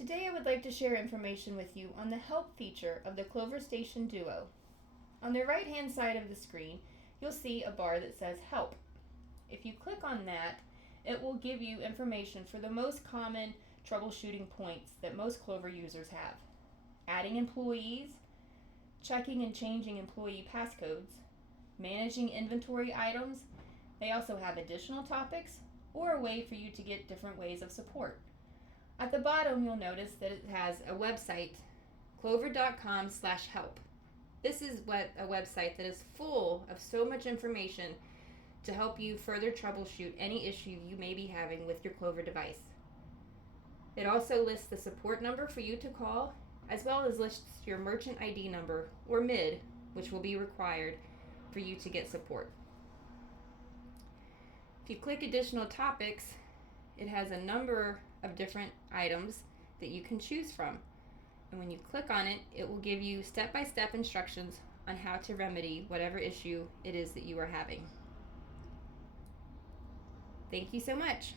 Today I would like to share information with you on the Help feature of the Clover Station Duo. On the right hand side of the screen, you'll see a bar that says Help. If you click on that, it will give you information for the most common troubleshooting points that most Clover users have. Adding employees, checking and changing employee passcodes, managing inventory items. They also have additional topics or a way for you to get different ways of support. At the bottom, you'll notice that it has a website, clover.com/help. This is a website that is full of so much information to help you further troubleshoot any issue you may be having with your Clover device. It also lists the support number for you to call, as well as lists your merchant ID number, or MID, which will be required for you to get support. If you click additional topics, it has a number of different items that you can choose from. And when you click on it, it will give you step-by-step instructions on how to remedy whatever issue it is that you are having. Thank you so much.